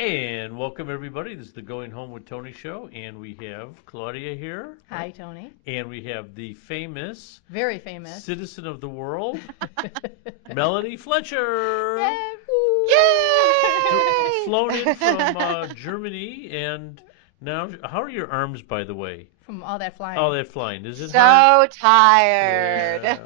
And welcome everybody. This is the Going Home with Tony show, and we have Claudia here, Hi, Tony. and we have the famous Very famous. citizen of the world, Melody Fletcher, Yay! Woo! Yay! flown in from Germany, and now how are your arms, by the way? From all that All flying. that flying, is it hard? So tired. Yeah.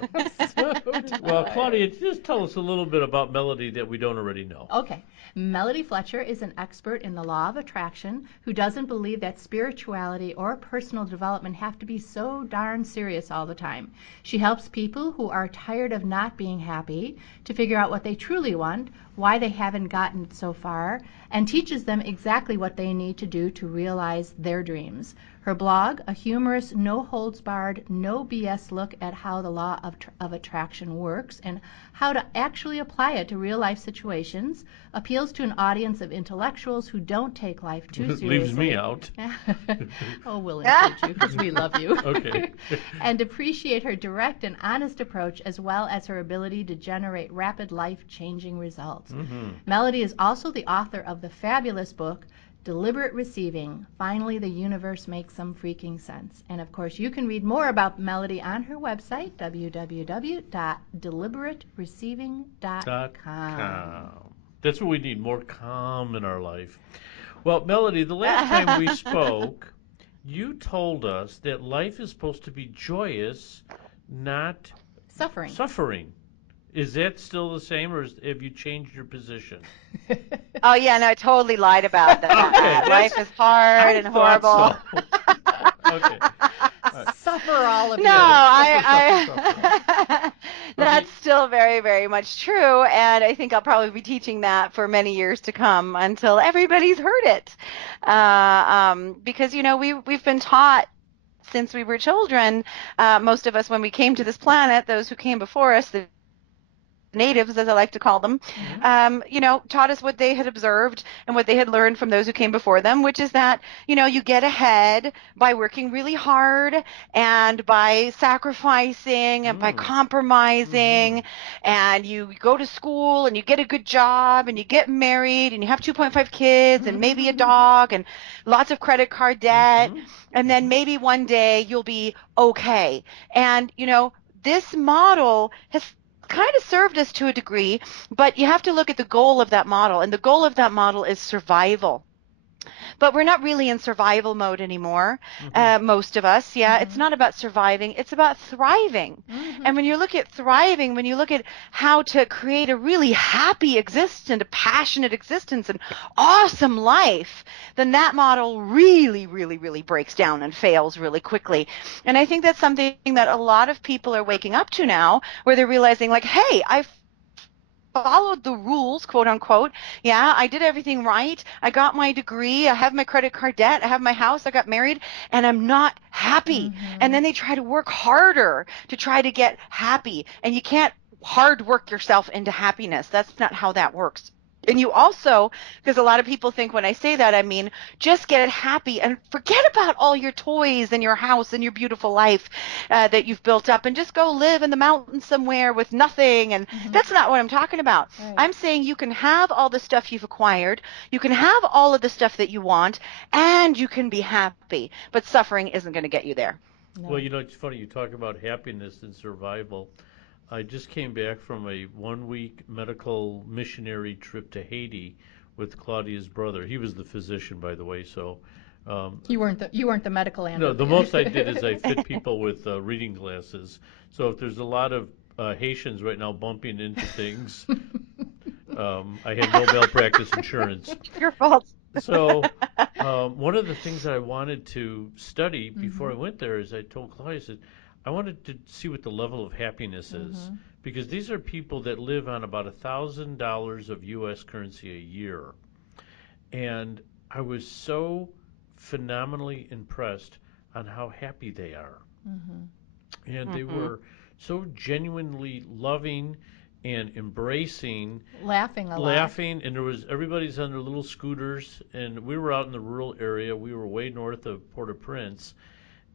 So Well, Claudia, tired. just tell us a little bit about Melody that we don't already know. Okay. Melody Fletcher is an expert in the law of attraction who doesn't believe that spirituality or personal development have to be so darn serious all the time. She helps people who are tired of not being happy to figure out what they truly want, why they haven't gotten so far, and teaches them exactly what they need to do to realize their dreams. Her blog, a humorous, no holds barred, no BS look at how the law of attraction works and how to actually apply it to real life situations, appeals to an audience of intellectuals who don't take life too seriously. Leaves me out. Oh, we'll include you because we love you. Okay. And appreciate her direct and honest approach as well as her ability to generate rapid life-changing results. Mm-hmm. Melody is also the author of the fabulous book, Deliberate Receiving. Finally, the universe makes some freaking sense. And of course, you can read more about Melody on her website, www.deliberatereceiving.com. That's what we need, more calm in our life. Well, Melody, the last time we spoke, you told us that life is supposed to be joyous, not Suffering. suffering. Is that still the same, or have you changed your position? Oh yeah, no, I totally lied about that. Okay, Life is hard I and thought horrible. so. Okay. All right. Suffer all of No, you. I But that's still very, very much true, and I think I'll probably be teaching that for many years to come until everybody's heard it. Because we've been taught since we were children, most of us when we came to this planet, those who came before us, the natives, as I like to call them, Mhm. taught us what they had observed and what they had learned from those who came before them, which is that, you get ahead by working really hard and by sacrificing and by Mm. compromising, Mhm. and you go to school and you get a good job and you get married and you have 2.5 kids and maybe a dog and lots of credit card debt, Mhm. and then Mhm. maybe one day you'll be okay. And, this model has kind of served us to a degree, but you have to look at the goal of that model. And the goal of that model is survival. But we're not really in survival mode anymore, Mhm. most of us. Yeah, it's Mhm. not about surviving, it's about thriving. Mhm. And when you look at thriving, when you look at how to create a really happy existence, a passionate existence, an awesome life, then that model really, really, really breaks down and fails really quickly. And I think that's something that a lot of people are waking up to now, where they're realizing, like, hey, I've followed the rules, quote unquote. Yeah, I did everything right. I got my degree. I have my credit card debt. I have my house. I got married, and I'm not happy. And Mhm. then they try to work harder to try to get happy. And you can't hard work yourself into happiness. That's not how that works. And you also, because a lot of people think when I say that, I mean, just get happy and forget about all your toys and your house and your beautiful life that you've built up, and just go live in the mountains somewhere with nothing. And Mhm. that's not what I'm talking about. Right. I'm saying you can have all the stuff you've acquired, you can have all of the stuff that you want, and you can be happy. But suffering isn't going to get you there. Well, No. it's funny you talk about happiness and survival. I just came back from a 1 week medical missionary trip to Haiti with Claudia's brother. He was the physician, by the way. So, um, You weren't the medical end no, of the the. most I did is I fit people with reading glasses. So if there's a lot of Haitians right now bumping into things, I had no malpractice insurance. Your fault. So, one of the things that I wanted to study before I Mhm. went there is I told Claudia, I said, I wanted to see what the level of happiness is Mhm. because these are people that live on about $1,000 of U.S. currency a year. And I was so phenomenally impressed on how happy they are. Mhm. And they Hmm. were so genuinely loving and embracing, Laughing a lot. laughing, and there was everybody's on their little scooters, and we were out in the rural area. We were way north of Port-au-Prince,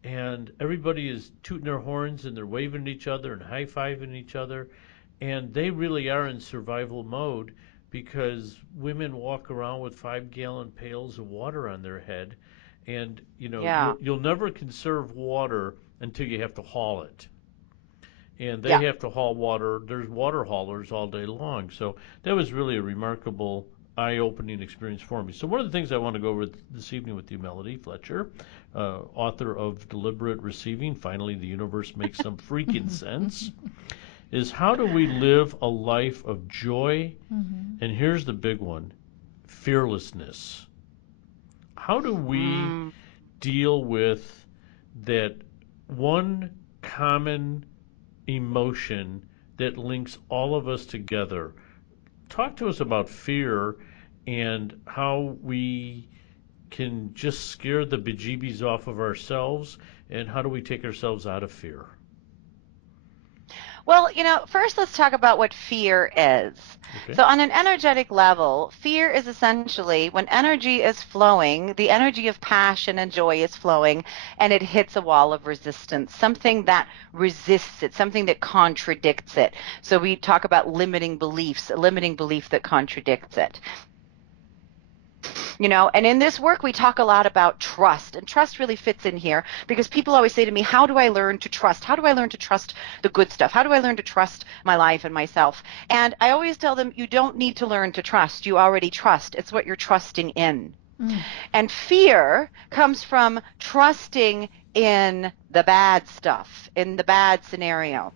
and everybody is tooting their horns and they're waving at each other and high-fiving each other, and they really are in survival mode because women walk around with 5-gallon pails of water on their head, and Yeah. you'll never conserve water until you have to haul it. And they Yeah. have to haul water. There's water haulers all day long. So that was really a remarkable, eye-opening experience for me. So one of the things I want to go over this evening with you, Melody Fletcher, author of Deliberate Receiving, Finally the Universe Makes Some Freaking Sense, is how do we live a life of joy? And here's the big one, fearlessness. How do we Mm. deal with that one common emotion that links all of us together? Talk to us about fear and how we can just scare the bejeebies off of ourselves, and how do we take ourselves out of fear? Well, first let's talk about what fear is. Okay. So on an energetic level, fear is essentially when energy is flowing, the energy of passion and joy is flowing, and it hits a wall of resistance, something that resists it, something that contradicts it. So we talk about limiting beliefs, a limiting belief that contradicts it. And in this work, we talk a lot about trust, and trust really fits in here because people always say to me, how do I learn to trust? How do I learn to trust the good stuff? How do I learn to trust my life and myself? And I always tell them, you don't need to learn to trust. You already trust. It's what you're trusting in. And fear comes from trusting in the bad stuff, in the bad scenario.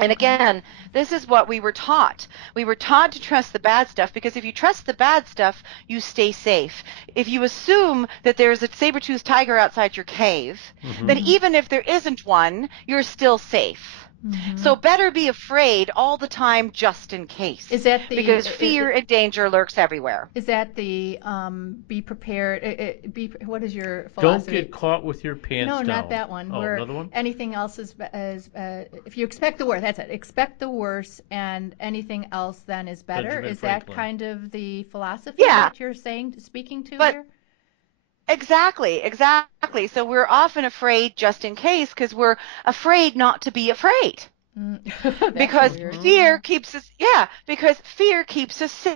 And again, this is what we were taught. We were taught to trust the bad stuff because if you trust the bad stuff, you stay safe. If you assume that there's a saber-toothed tiger outside your cave, then even if there isn't one, you're still safe. So better be afraid all the time just in case. Is that the because fear and danger lurks everywhere. Is that the be prepared? What is your Don't philosophy? get caught with your pants No, down. not that one. Oh, Where another one? anything else is if you expect the worst, that's it. Expect the worst, and anything else then is better. Benjamin Is Franklin. that kind of the philosophy Yeah. that you're speaking to But here? Exactly. So we're often afraid just in case because we're afraid not to be afraid. That's Because weird. fear keeps us, because fear keeps us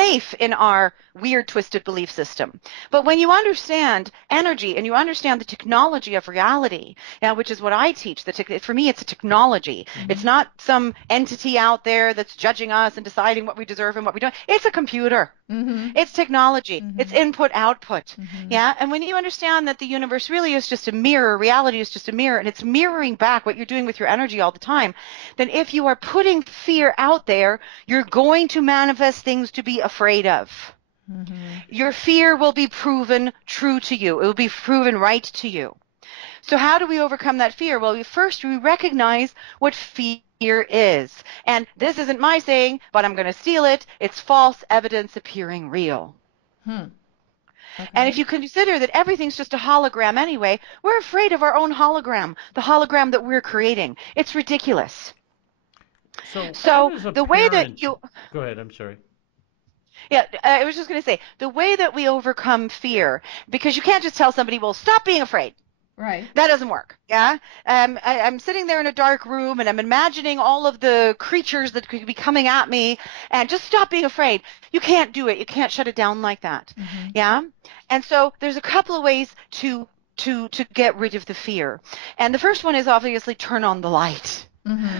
safe in our weird, twisted belief system. But when you understand energy and you understand the technology of reality, which is what I teach, for me, it's a technology. It's not some entity out there that's judging us and deciding what we deserve and what we don't. It's a computer. It's technology. It's input, output. And when you understand that the universe really is just a mirror, reality is just a mirror, and it's mirroring back what you're doing with your energy all the time, then if you are putting fear out there, you're going to manifest things to be afraid of. Your fear will be proven true to you. It will be proven right to you. So how do we overcome that fear? Well, we recognize what fear is. And this isn't my saying, but I'm going to steal it. It's false evidence appearing real. And if you consider that everything's just a hologram anyway, we're afraid of our own hologram, the hologram that we're creating. It's ridiculous. So the way that you... Go ahead, I'm sorry. Yeah, I was just going to say, the way that we overcome fear, because you can't just tell somebody, well, stop being afraid. Right. That doesn't work. I'm sitting there in a dark room and I'm imagining all of the creatures that could be coming at me and just stop being afraid. You can't do it. You can't shut it down like that. And so there's a couple of ways to get rid of the fear. And the first one is obviously turn on the light.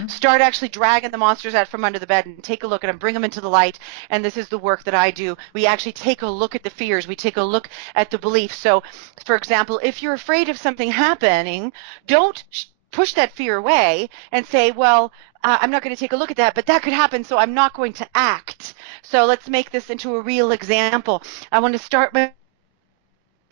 Start actually dragging the monsters out from under the bed and take a look at them, bring them into the light. And this is the work that I do. We actually take a look at the fears. We take a look at the beliefs. So, for example, if you're afraid of something happening, don't push that fear away and say, well, I'm not going to take a look at that, but that could happen, so I'm not going to act. So let's make this into a real example. I want to start my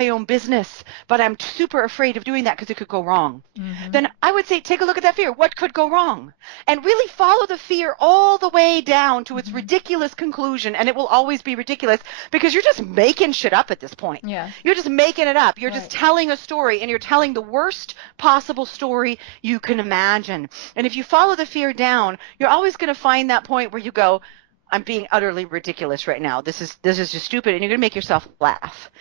own business, but I'm super afraid of doing that because it could go wrong. Then I would say, take a look at that fear. What could go wrong? And really follow the fear all the way down to its ridiculous conclusion. And it will always be ridiculous because you're just making shit up at this point. You're just making it up. You're just telling a story, and you're telling the worst possible story you can imagine. And if you follow the fear down, you're always going to find that point where you go, I'm being utterly ridiculous right now. This is just stupid. And you're going to make yourself laugh.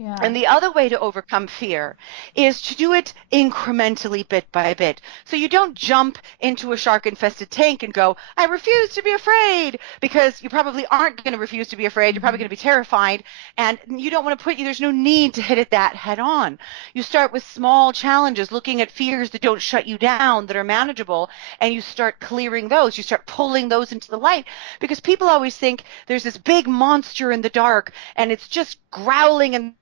Yeah. And the other way to overcome fear is to do it incrementally, bit by bit. So you don't jump into a shark-infested tank and go, I refuse to be afraid, because you probably aren't going to refuse to be afraid. You're probably going to be terrified, and you don't want to there's no need to hit it that head on. You start with small challenges, looking at fears that don't shut you down, that are manageable, and you start clearing those. You start pulling those into the light, because people always think there's this big monster in the dark, and it's just growling and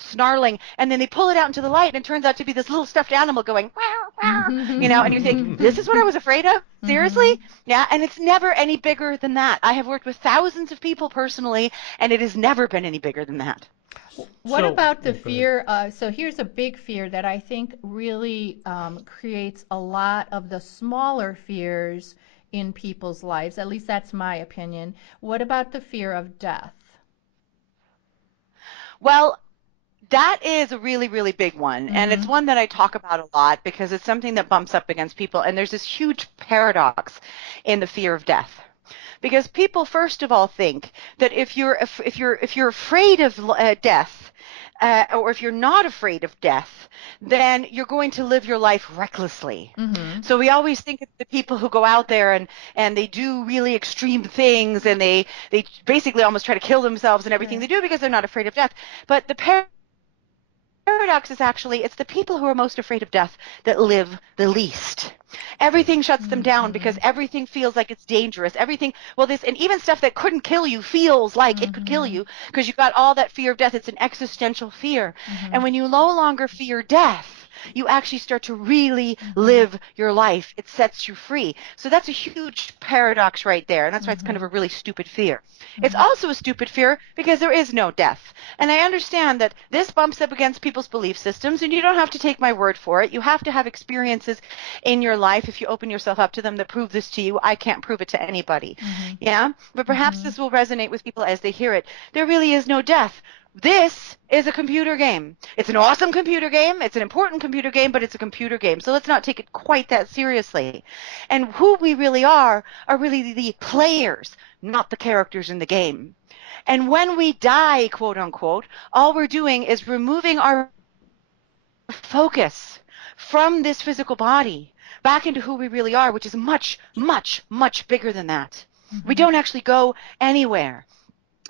snarling, and then they pull it out into the light, and it turns out to be this little stuffed animal going, wow, wow, and you think, this is what I was afraid of? Seriously? Yeah, and it's never any bigger than that. I have worked with thousands of people personally, and it has never been any bigger than that. What about the Go ahead. fear? So here's a big fear that I think really creates a lot of the smaller fears in people's lives. At least that's my opinion. What about the fear of death? Well, that is a really, really big one. And it's one that I talk about a lot because it's something that bumps up against people. And there's this huge paradox in the fear of death. Because people, first of all, think that if you're afraid of death, or if you're not afraid of death, then you're going to live your life recklessly. So we always think of the people who go out there and they do really extreme things, and they basically almost try to kill themselves and everything they do because they're not afraid of death. But the paradox is actually it's the people who are most afraid of death that live the least. Everything shuts them down because everything feels like it's dangerous. Everything, and even stuff that couldn't kill you feels like it could kill you because you've got all that fear of death. It's an existential fear. And when you no longer fear death, you actually start to really live your life. It sets you free. So that's a huge paradox right there. And that's why it's kind of a really stupid fear. It's also a stupid fear because there is no death. And I understand that this bumps up against people's belief systems, and you don't have to take my word for it. You have to have experiences in your life, if you open yourself up to them, that prove this to you. I can't prove it to anybody. Yeah? But perhaps this will resonate with people as they hear it. There really is no death. This is a computer game. It's an awesome computer game. It's an important computer game, but it's a computer game. So let's not take it quite that seriously. And who we really are really the players, not the characters in the game. And when we die, quote unquote, all we're doing is removing our focus from this physical body back into who we really are, which is much, much, much bigger than that. We don't actually go anywhere.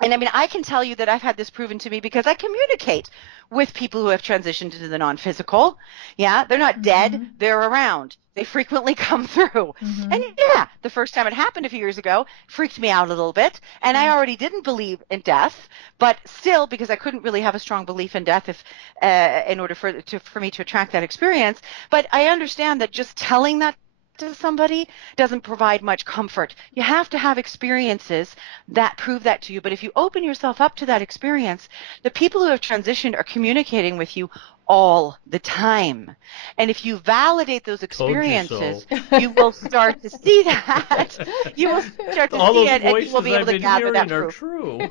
And I mean, I can tell you that I've had this proven to me because I communicate with people who have transitioned into the non-physical. Yeah, they're not dead, they're around. They frequently come through. And yeah, the first time it happened a few years ago freaked me out a little bit. And I already didn't believe in death, but still, because I couldn't really have a strong belief in death in order for me to attract that experience. But I understand that just telling that to somebody doesn't provide much comfort. You have to have experiences that prove that to you. But if you open yourself up to that experience, the people who have transitioned are communicating with you all the time. And if you validate those experiences, you will start to see that. You will start to All see those it, and you will voices be able I've to been gather that hearing are proof. true.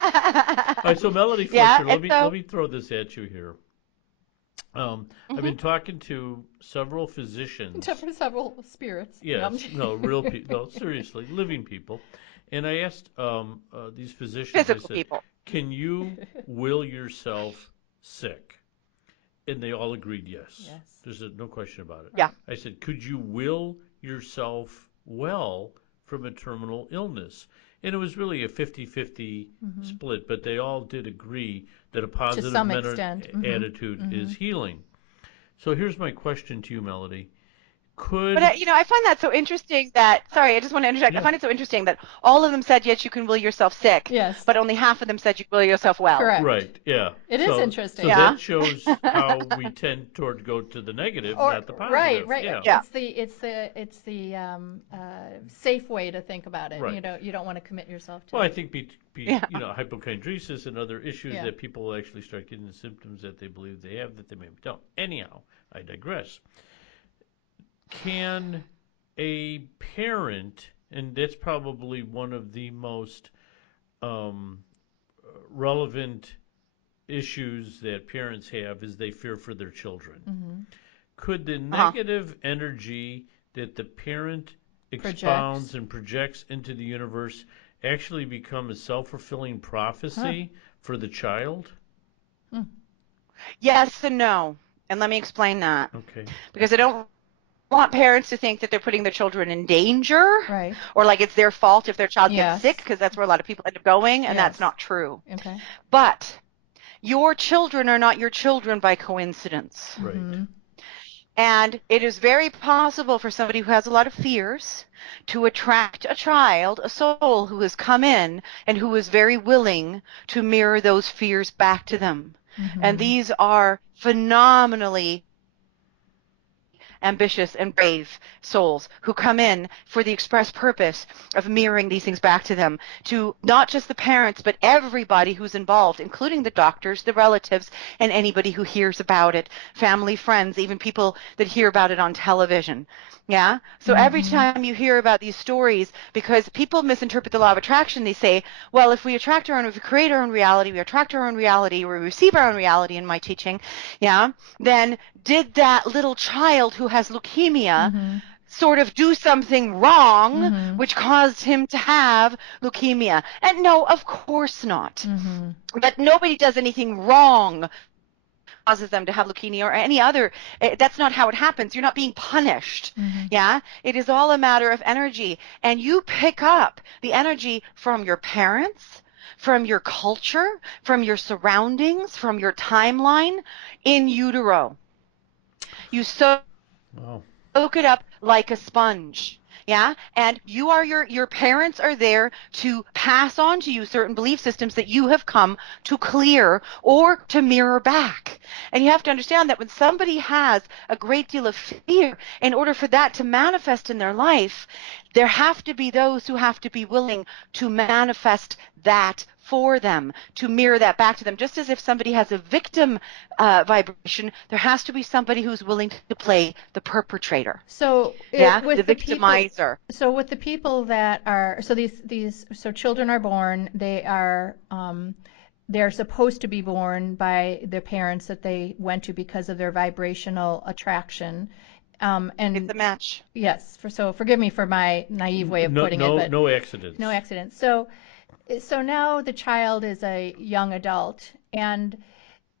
All right, so Melody Fletcher, Yeah, let me throw this at you here. I've been talking to several physicians. Several spirits. Yes, no, real people, no, seriously, living people. And I asked these physicians, I physical said, people. can you will yourself sick? And they all agreed yes. There's no question about it. Yeah. I said, could you will yourself well from a terminal illness? And it was really a 50-50 split, but they all did agree that a positive some extent. attitude is healing. So here's my question to you, Melody. But I find that so interesting that, sorry, I just want to interject. Yeah. I find it so interesting that all of them said, yes, you can will yourself sick. Yes. But only half of them said you will yourself well. Correct. Right, yeah. It is interesting. So Yeah. that shows how we tend toward go to the negative, not the positive. Right. Yeah. It's the safe way to think about it. Right. You don't want to commit yourself to. Well, I think hypochondriasis and other issues that people actually start getting the symptoms that they believe they have that they maybe don't. Anyhow, I digress. Can a parent, and that's probably one of the most relevant issues that parents have, is they fear for their children. Could the negative energy that the parent expounds and projects into the universe actually become a self-fulfilling prophecy for the child? Yes and no. And let me explain that. Okay. Because I don't want parents to think that they're putting their children in danger, Right. or like it's their fault if their child gets Yes. sick, because that's where a lot of people end up going, and Yes. that's not true. Okay. But your children are not your children by coincidence. Right. Mm-hmm. And it is very possible for somebody who has a lot of fears to attract a child, a soul who has come in and who is very willing to mirror those fears back to them. Mm-hmm. And these are phenomenally ambitious and brave souls who come in for the express purpose of mirroring these things back to them, to not just the parents, but everybody who's involved, including the doctors, the relatives, and anybody who hears about it, family, friends, even people that hear about it on television. Yeah? So every time you hear about these stories, because people misinterpret the law of attraction, they say, well, if we attract our own, if we create our own reality, we attract our own reality, or we receive our own reality in my teaching, yeah, then did that little child who has leukemia sort of do something wrong, which caused him to have leukemia? And no, of course not. But nobody does anything wrong causes them to have leukemia or any other. That's not how it happens. You're not being punished. Yeah, it is all a matter of energy, and you pick up the energy from your parents, from your culture, from your surroundings, from your timeline in utero. You soak it up like a sponge. Yeah, and you are your parents are there to pass on to you certain belief systems that you have come to clear or to mirror back. And you have to understand that when somebody has a great deal of fear, in order for that to manifest in their life, there have to be those who have to be willing to manifest that for them, to mirror that back to them. Just as if somebody has a victim vibration, there has to be somebody who's willing to play the perpetrator. So the victimizer. So with the people that are, so these children are born, they're supposed to be born by their parents that they went to because of their vibrational attraction. And it's a match. Yes. So forgive me for my naive way of putting it, but no accidents. No accidents. So now the child is a young adult, and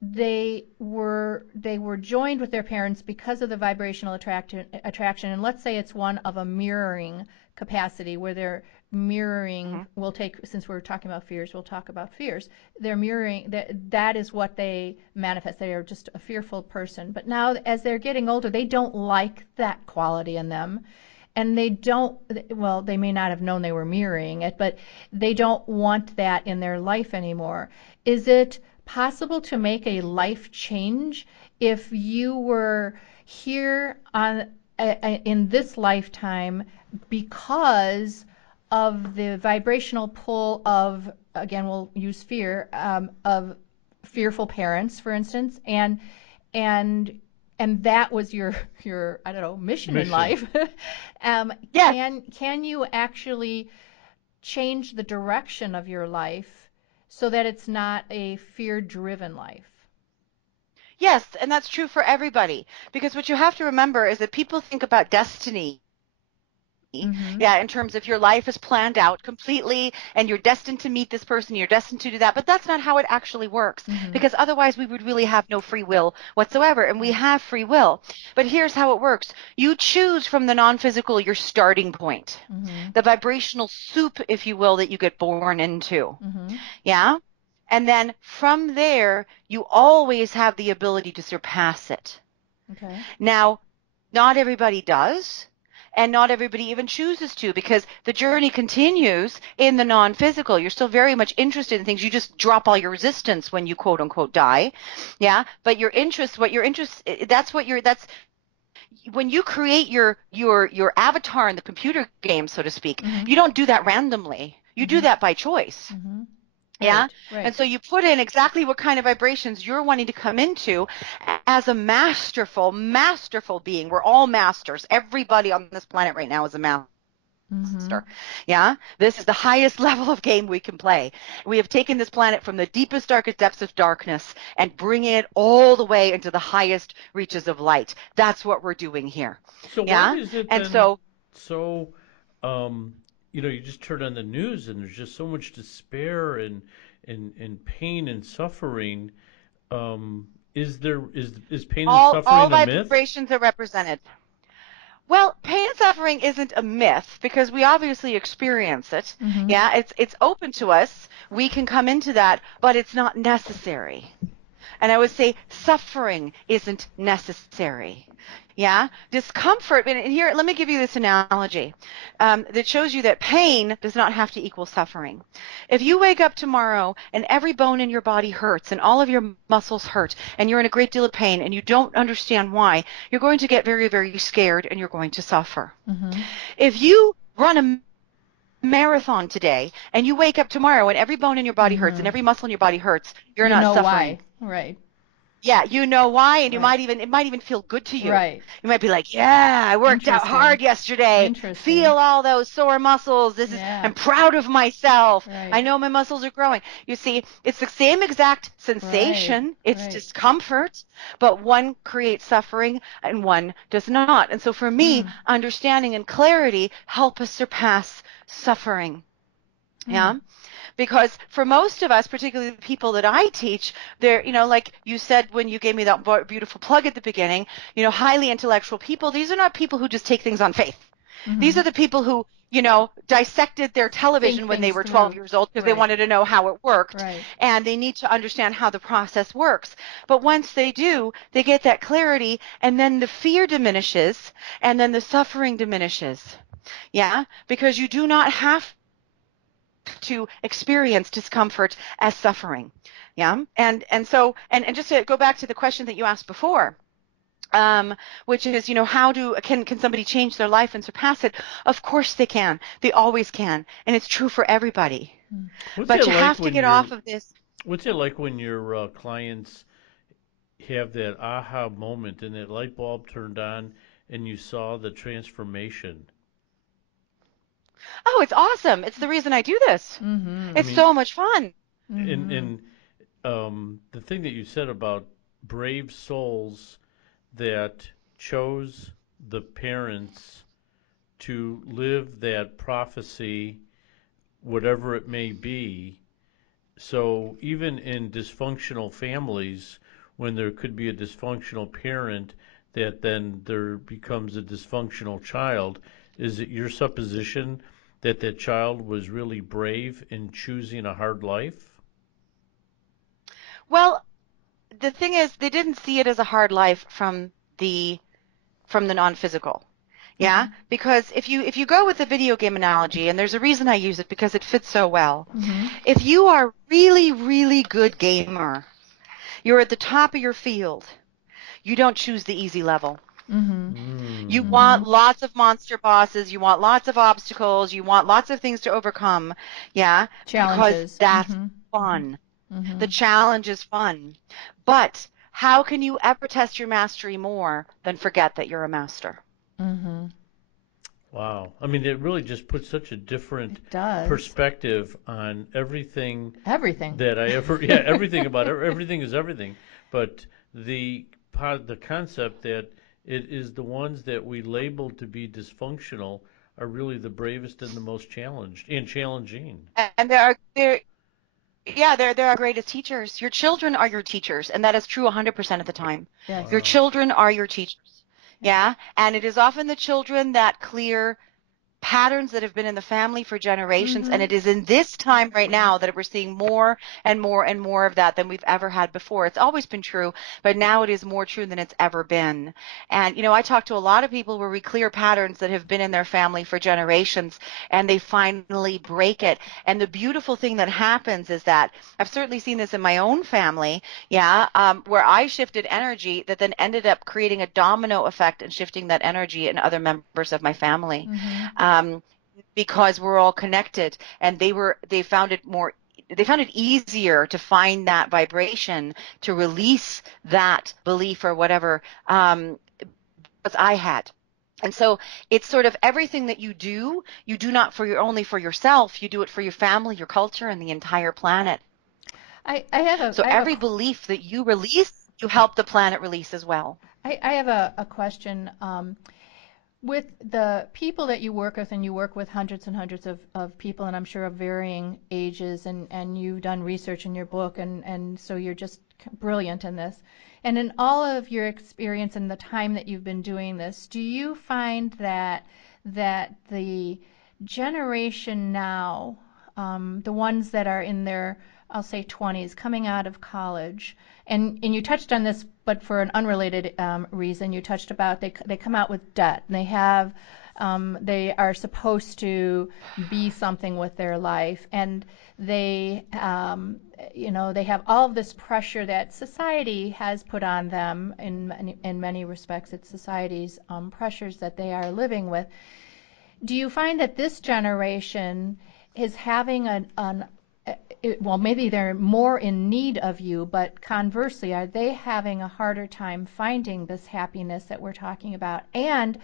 they were joined with their parents because of the vibrational attraction. And let's say it's one of a mirroring capacity where they're mirroring. Since we're talking about fears, we'll talk about fears. They're mirroring that is what they manifest. They are just a fearful person. But now, as they're getting older, they don't like that quality in them. And they may not have known they were mirroring it, but they don't want that in their life anymore. Is it possible to make a life change if you were here in this lifetime because of the vibrational pull of, again, we'll use fear, of fearful parents, for instance, and that was your I don't know, mission in life. Can you actually change the direction of your life so that it's not a fear-driven life? Yes, and that's true for everybody. Because what you have to remember is that people think about destiny. Yeah, in terms of your life is planned out completely and you're destined to meet this person, you're destined to do that, but that's not how it actually works, because otherwise we would really have no free will whatsoever, and we have free will. But here's how it works. You choose from the non-physical your starting point, the vibrational soup, if you will, that you get born into. Yeah? And then from there, you always have the ability to surpass it. Okay. Now, not everybody does. And not everybody even chooses to, because the journey continues in the non-physical. You're still very much interested in things. You just drop all your resistance when you quote unquote die. Yeah. But that's when you create your avatar in the computer game, so to speak, you don't do that randomly. You do that by choice. Yeah. Right. And so you put in exactly what kind of vibrations you're wanting to come into as a masterful being. We're all masters. Everybody on this planet right now is a master. Yeah. This is the highest level of game we can play. We have taken this planet from the deepest, darkest depths of darkness and bringing it all the way into the highest reaches of light. That's what we're doing here. So why is it then so you just turn on the news and there's just so much despair and pain and suffering. Is pain and All suffering a myth? vibrations are represented. Well, pain and suffering isn't a myth because we obviously experience it. Mm-hmm. Yeah, it's open to us. We can come into that, but it's not necessary. And I would say suffering isn't necessary. Yeah, discomfort. And here, let me give you this analogy that shows you that pain does not have to equal suffering. If you wake up tomorrow and every bone in your body hurts and all of your muscles hurt and you're in a great deal of pain and you don't understand why, you're going to get very, very scared and you're going to suffer. Mm-hmm. If you run a marathon today and you wake up tomorrow and every bone in your body hurts and every muscle in your body hurts, you're You not know suffering. why, right? Yeah, you know why, and Right. it might even feel good to you. Right. You might be like, yeah, I worked out Interesting. hard yesterday. Interesting. Feel all those sore muscles. Yeah. I'm proud of myself. Right. I know my muscles are growing. You see, it's the same exact sensation. Right. It's Right. discomfort, but one creates suffering and one does not. And so for me, understanding and clarity help us surpass suffering. Yeah. Because for most of us, particularly the people that I teach, they're, like you said when you gave me that beautiful plug at the beginning, highly intellectual people, these are not people who just take things on faith. Mm-hmm. These are the people who, dissected their television when they were 12 years old because they wanted to know how it worked. Right. And they need to understand how the process works. But once they do, they get that clarity, and then the fear diminishes, and then the suffering diminishes. Yeah? Because you do not have to experience discomfort as suffering. Yeah. And so just to go back to the question that you asked before, which is, how can somebody change their life and surpass it? Of course they can. They always can. And it's true for everybody. But you have to get off of this. What's it like when your clients have that aha moment and that light bulb turned on and you saw the transformation? Oh, it's awesome. It's the reason I do this. Mm-hmm. It's so much fun. And the thing that you said about brave souls that chose the parents to live that prophecy, whatever it may be. So even in dysfunctional families, when there could be a dysfunctional parent, that then there becomes a dysfunctional child, is it your supposition that that child was really brave in choosing a hard life? Well, the thing is, they didn't see it as a hard life from the non-physical. Yeah, because if you go with the video game analogy, and there's a reason I use it because it fits so well. If you are a really, really good gamer, you're at the top of your field, you don't choose the easy level. You want lots of monster bosses, you want lots of obstacles, you want lots of things to overcome. Yeah, Challenges. because that's fun. The challenge is fun. But how can you ever test your mastery more than forget that you're a master? Wow. I mean, it really just puts such a different perspective on everything. Everything. That I ever, yeah, everything about everything is everything. But the concept that it is the ones that we label to be dysfunctional are really the bravest and the most challenged and challenging. And they're our greatest teachers. Your children are your teachers, and that is true 100% of the time. Yes. Your children are your teachers. Yeah, and it is often the children that clear patterns that have been in the family for generations, and it is in this time right now that we're seeing more and more and more of that than we've ever had before. It's always been true, but now it is more true than it's ever been. And I talk to a lot of people where we clear patterns that have been in their family for generations, and they finally break it. And the beautiful thing that happens is that I've certainly seen this in my own family, where I shifted energy that then ended up creating a domino effect and shifting that energy in other members of my family. Because we're all connected, and they found it easier to find that vibration, to release that belief or whatever, as I had. And so it's sort of everything that you do not only for yourself, you do it for your family, your culture, and the entire planet. Every belief that you release, you help the planet release as well. I have a question. with the people that you work with, and you work with hundreds and hundreds of people, and I'm sure of varying ages, and you've done research in your book, and so you're just brilliant in this. And in all of your experience and the time that you've been doing this, do you find that the generation now, the ones that are in their, I'll say 20s, coming out of college, and you touched on this, but for an unrelated reason, you touched about they come out with debt, and they are supposed to be something with their life, and they they have all of this pressure that society has put on them. In many respects, it's society's pressures that they are living with. Do you find that this generation is having well, maybe they're more in need of you, but conversely, are they having a harder time finding this happiness that we're talking about? And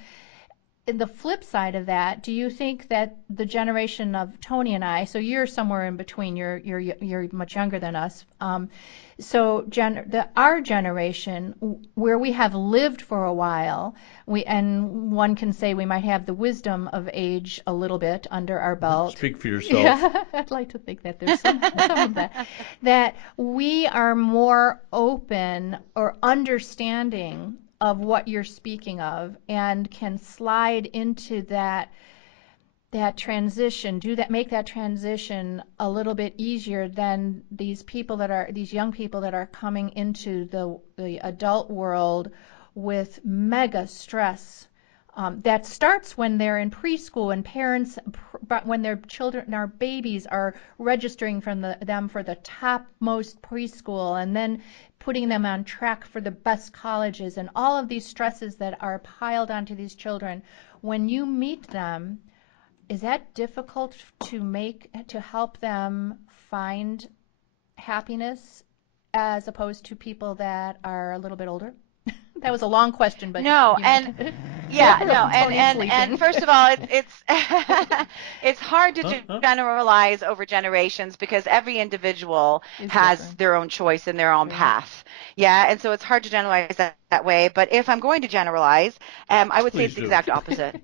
the flip side of that, do you think that the generation of Tony and I, so you're somewhere in between, you're much younger than us, so our generation, where we have lived for a while, and one can say we might have the wisdom of age a little bit under our belt. Speak for yourself. Yeah, I'd like to think that there's some of that we are more open or understanding of what you're speaking of, and can slide into that transition, make that transition a little bit easier than these young people that are coming into the adult world with mega stress. That starts when they're in preschool, and parents, when their children, our babies, are registering them for the topmost preschool, and then putting them on track for the best colleges, and all of these stresses that are piled onto these children. When you meet them, is that difficult to help them find happiness as opposed to people that are a little bit older? That was a long question, but No, and yeah, no, and first of all, it's it's hard to generalize over generations, because every individual has different. their own choice and their own path. Yeah, and so it's hard to generalize that way. But if I'm going to generalize, I would say it's the exact opposite.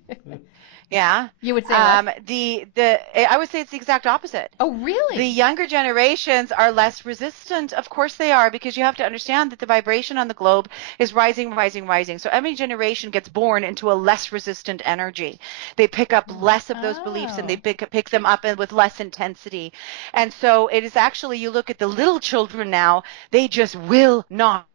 Yeah. You would say what? I would say it's the exact opposite. Oh, really? The younger generations are less resistant. Of course they are, because you have to understand that the vibration on the globe is rising, rising, rising. So every generation gets born into a less resistant energy. They pick up less of those beliefs, and they pick them up with less intensity. And so it is actually, you look at the little children now, they just will not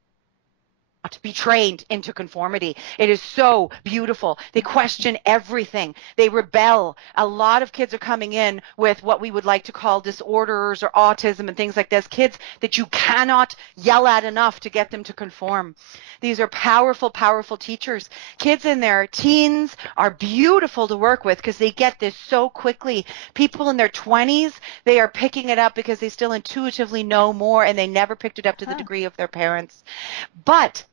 be trained into conformity. It is so beautiful. They question everything. They rebel. A lot of kids are coming in with what we would like to call disorders or autism and things like this. Kids that you cannot yell at enough to get them to conform. These are powerful, powerful teachers. Kids in their teens are beautiful to work with because they get this so quickly. People in their 20s, they are picking it up because they still intuitively know more, and they never picked it up to the degree of their parents. But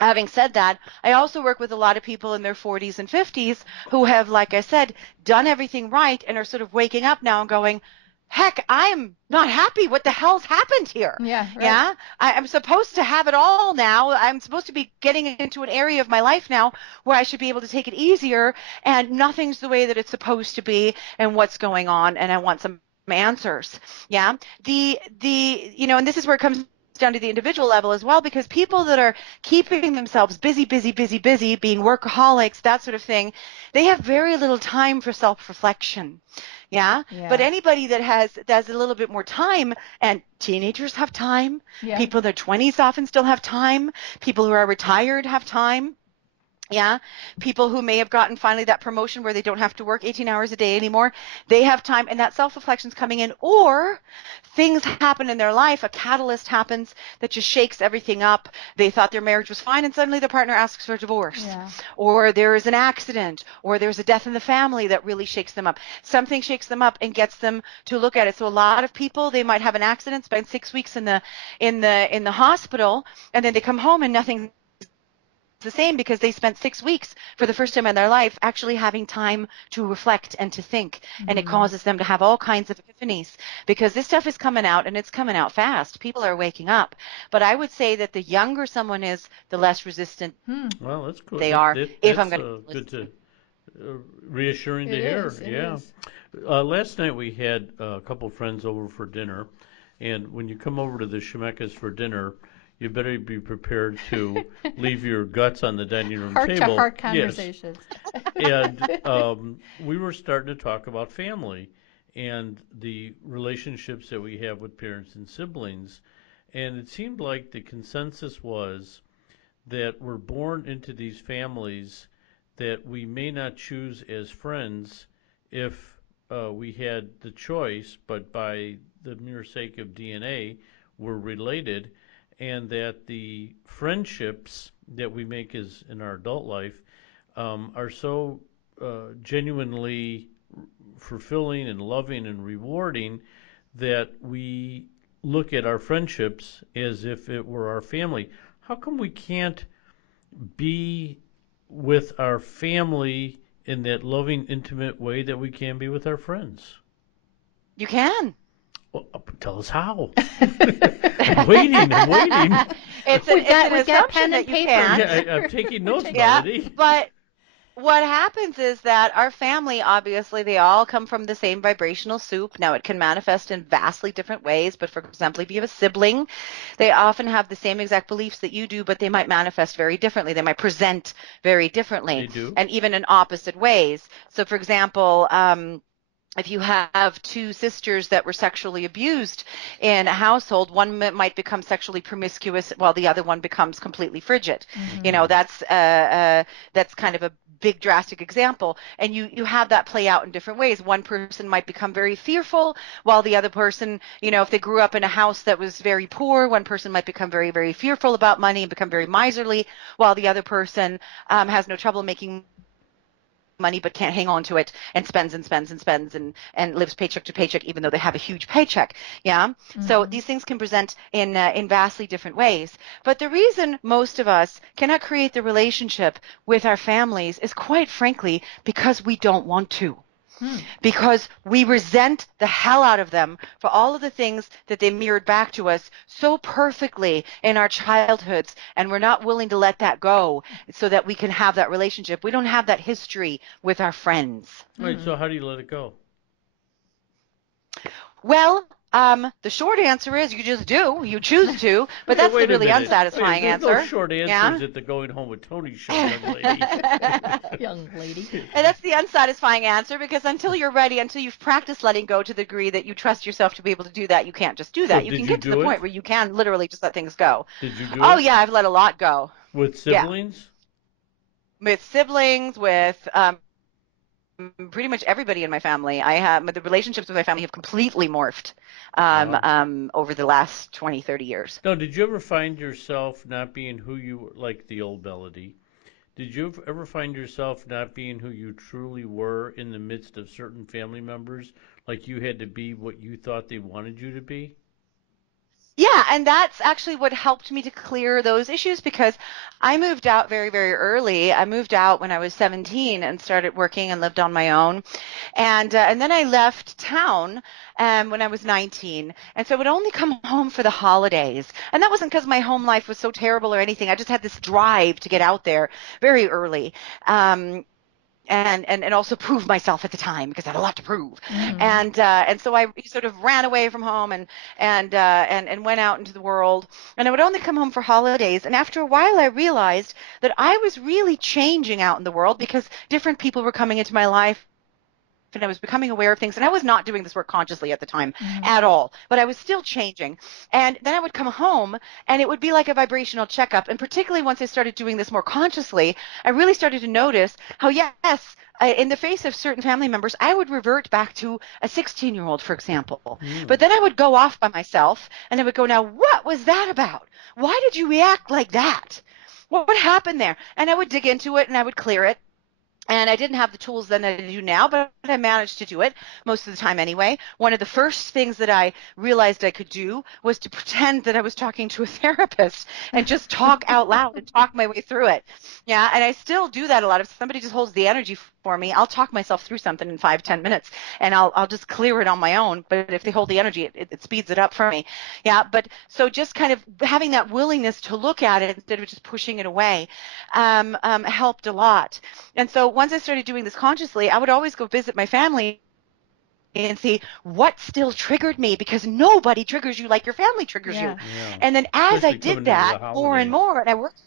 having said that, I also work with a lot of people in their 40s and 50s who have, like I said, done everything right and are sort of waking up now and going, heck, I'm not happy. What the hell's happened here? Yeah, right. Yeah, I'm supposed to have it all now. I'm supposed to be getting into an area of my life now where I should be able to take it easier, and nothing's the way that it's supposed to be, and what's going on, and I want some answers. Yeah, and this is where it comes down to the individual level as well, because people that are keeping themselves busy, being workaholics, that sort of thing, they have very little time for self-reflection. Yeah? But anybody that has a little bit more time, and teenagers have time, people in their 20s often still have time, people who are retired have time. Yeah, people who may have gotten finally that promotion where they don't have to work 18 hours a day anymore, they have time, and that self-reflection's coming in. Or things happen in their life, a catalyst happens that just shakes everything up. They thought their marriage was fine, and suddenly their partner asks for a divorce. Or there is an accident, or there's a death in the family that really shakes them up. Something shakes them up and gets them to look at it. So a lot of people, they might have an accident, spend 6 weeks in the hospital, and then they come home and nothing the same, because they spent 6 weeks for the first time in their life actually having time to reflect and to think. And it causes them to have all kinds of epiphanies, because this stuff is coming out, and it's coming out fast. People are waking up. But I would say that the younger someone is, the less resistant well, that's good. they are. If I'm going good to reassuring to It hear. is. It Yeah. is. Last night we had a couple friends over for dinner, and when you come over to the Shemekas for dinner, you better be prepared to leave your guts on the dining room Heart to table. heart Yes. conversations. And we were starting to talk about family and the relationships that we have with parents and siblings. And it seemed like the consensus was that we're born into these families that we may not choose as friends if we had the choice, but by the mere sake of DNA, we're related, and that the friendships that we make as in our adult life are so genuinely fulfilling and loving and rewarding that we look at our friendships as if it were our family. How come we can't be with our family in that loving, intimate way that we can be with our friends? You can. Well, tell us how. I'm waiting. I'm waiting. It's We've got an pen assumption and that you paper. can. Yeah, I'm taking notes, taking- Yeah, Melody. but what happens is that our family, obviously, they all come from the same vibrational soup. Now, it can manifest in vastly different ways, but for example, if you have a sibling, they often have the same exact beliefs that you do, but they might manifest very differently. They might present very differently, They do. and even in opposite ways. So, for example, if you have two sisters that were sexually abused in a household, one might become sexually promiscuous while the other one becomes completely frigid. You know, that's kind of a big drastic example, and you have that play out in different ways. One person might become very fearful while the other person, you know, if they grew up in a house that was very poor, one person might become very, very fearful about money and become very miserly, while the other person has no trouble making money but can't hang on to it and spends and spends and spends and lives paycheck to paycheck even though they have a huge paycheck. Yeah. So these things can present in vastly different ways. But the reason most of us cannot create the relationship with our families is quite frankly because we don't want to. Because we resent the hell out of them for all of the things that they mirrored back to us so perfectly in our childhoods, and we're not willing to let that go so that we can have that relationship. We don't have that history with our friends. Right, so how do you let it go? Well, the short answer is you just do. You choose to, but that's the Wait a really minute. unsatisfying There's no answer. short Yeah. answers at the Going Home with Tony show, young lady. Young lady. And that's the unsatisfying answer because until you're ready, until you've practiced letting go to the degree that you trust yourself to be able to do that, you can't just do So that. You did can you get to the do it? point where you can literally just let things go. Did you do Oh, it? yeah, I've let a lot go. With Yeah. siblings? With siblings, with pretty much everybody in my family. The relationships with my family have completely morphed over the last 20, 30 years. No, did you ever find yourself not being who you like the old Melody? Did you ever find yourself not being who you truly were in the midst of certain family members? Like you had to be what you thought they wanted you to be? Yeah, and that's actually what helped me to clear those issues because I moved out very, very early. I moved out when I was 17 and started working and lived on my own. And then I left town when I was 19. And so I would only come home for the holidays. And that wasn't because my home life was so terrible or anything. I just had this drive to get out there very early. And also prove myself at the time because I had a lot to prove, and so I sort of ran away from home and went out into the world, and I would only come home for holidays. And after a while, I realized that I was really changing out in the world because different people were coming into my life. And I was becoming aware of things, and I was not doing this work consciously at the time at all, but I was still changing. And then I would come home, and it would be like a vibrational checkup. And particularly once I started doing this more consciously, I really started to notice how, yes, in the face of certain family members, I would revert back to a 16-year-old, for example. But then I would go off by myself, and I would go, now, what was that about? Why did you react like that? What happened there? And I would dig into it, and I would clear it. And I didn't have the tools that I do now, but I managed to do it most of the time anyway. One of the first things that I realized I could do was to pretend that I was talking to a therapist and just talk out loud and talk my way through it. Yeah, and I still do that a lot. If somebody just holds the energy for me. I'll talk myself through something in 5-10 minutes, and I'll just clear it on my own. But if they hold the energy, it speeds it up for me. Yeah. But so just kind of having that willingness to look at it instead of just pushing it away helped a lot. And so once I started doing this consciously, I would always go visit my family and see what still triggered me, because nobody triggers you like your family triggers you. Yeah. And then as I Especially did coming into that the more and holidays. more, and I worked.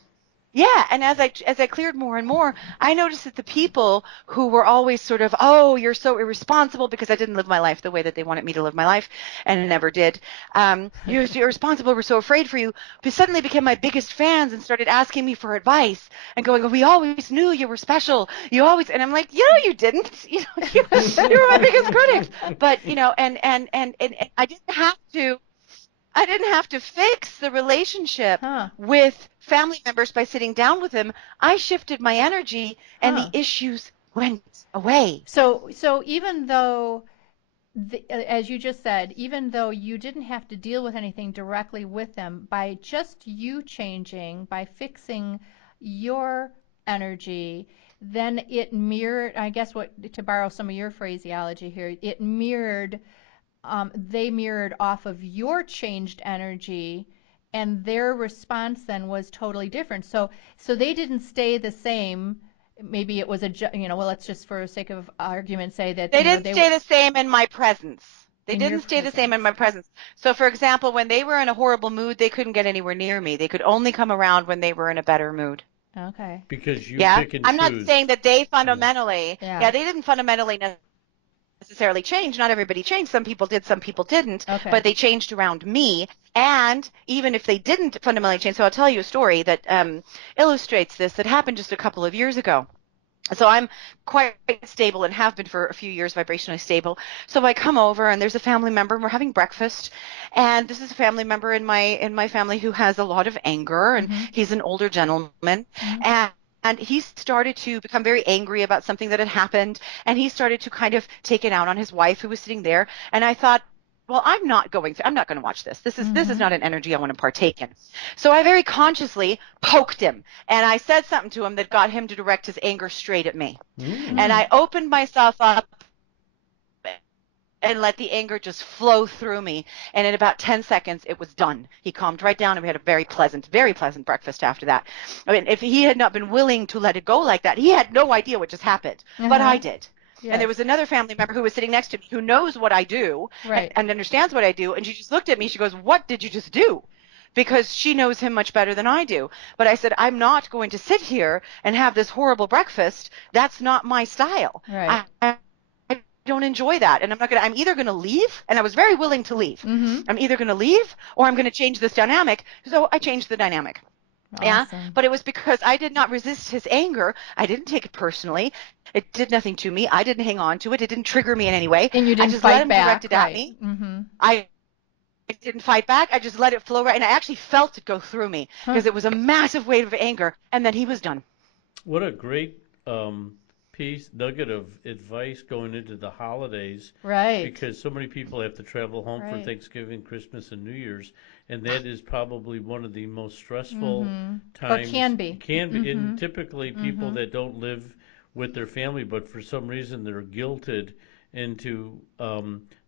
Yeah, and as I cleared more and more, I noticed that the people who were always sort of, oh, you're so irresponsible because I didn't live my life the way that they wanted me to live my life, and I never did. You're so irresponsible. We're so afraid for you. They suddenly became my biggest fans and started asking me for advice and going, oh, we always knew you were special. You always, and I'm like, you didn't. You were my biggest critics. But and I didn't have to. I didn't have to fix the relationship with family members by sitting down with them. I shifted my energy and the issues went away. So even though, as you just said, even though you didn't have to deal with anything directly with them, by just you changing, by fixing your energy, then it mirrored, I guess, to borrow some of your phraseology here, it mirrored, they mirrored off of your changed energy, and their response then was totally different. So they didn't stay the same. Maybe it was well, let's just for sake of argument say that They didn't stay the same in my presence. They in your didn't stay the same in presence. my presence. So, for example, when they were in a horrible mood, they couldn't get anywhere near me. They could only come around when they were in a better mood. Okay. Because you Yeah, pick and I'm not choose. saying that they fundamentally, Yeah. they didn't fundamentally necessarily change. Not everybody changed. Some people did, some people didn't. Okay. But they changed around me. And even if they didn't fundamentally change, so I'll tell you a story that illustrates this that happened just a couple of years ago. So I'm quite stable and have been for a few years, vibrationally stable. So I come over and there's a family member and we're having breakfast. And this is a family member in my family who has a lot of anger, and he's an older gentleman. And he started to become very angry about something that had happened, and he started to kind of take it out on his wife who was sitting there. And I thought, well, I'm not going to watch this. This is not an energy I want to partake in. So I very consciously poked him, and I said something to him that got him to direct his anger straight at me. And I opened myself up and let the anger just flow through me. And in about 10 seconds, it was done. He calmed right down, and we had a very pleasant breakfast after that. I mean, if he had not been willing to let it go like that, he had no idea what just happened. But I did. Yes. And there was another family member who was sitting next to me who knows what I do and understands what I do. And she just looked at me. She goes, what did you just do? Because she knows him much better than I do. But I said, I'm not going to sit here and have this horrible breakfast. That's not my style. Right. I don't enjoy that. And I'm either going to leave, and I was very willing to leave. I'm either going to leave or I'm going to change this dynamic. So I changed the dynamic. Awesome. Yeah, but it was because I did not resist his anger. I didn't take it personally. It did nothing to me. I didn't hang on to it. It didn't trigger me in any way. And you didn't I just fight let him back, direct it at me. I didn't fight back. I just let it flow right, and I actually felt it go through me because it was a massive wave of anger, and then he was done. What a great nugget of advice going into the holidays. Right. Because so many people have to travel home for Thanksgiving, Christmas, and New Year's, and that is probably one of the most stressful times. Or can be. And typically people that don't live with their family, but for some reason they're guilted into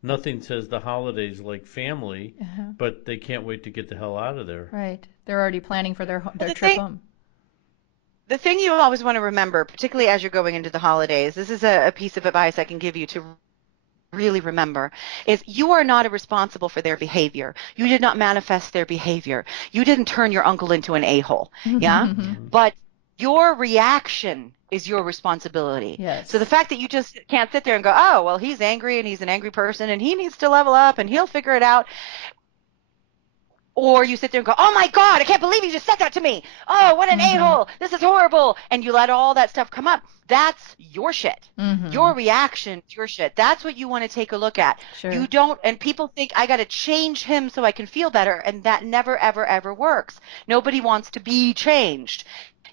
nothing says the holidays like family, but they can't wait to get the hell out of there. Right. They're already planning for their trip home. The thing you always want to remember, particularly as you're going into the holidays, this is a piece of advice I can give you to really remember, is you are not responsible for their behavior. You did not manifest their behavior. You didn't turn your uncle into an a-hole. Yeah? But your reaction is your responsibility. Yes. So the fact that you just can't sit there and go, oh, well, he's angry and he's an angry person and he needs to level up and he'll figure it out. Or you sit there and go, oh, my God, I can't believe you just said that to me. Oh, what an a-hole. This is horrible. And you let all that stuff come up. That's your shit. Your reaction is your shit. That's what you want to take a look at. Sure. You don't, and people think I got to change him so I can feel better. And that never, ever, ever works. Nobody wants to be changed.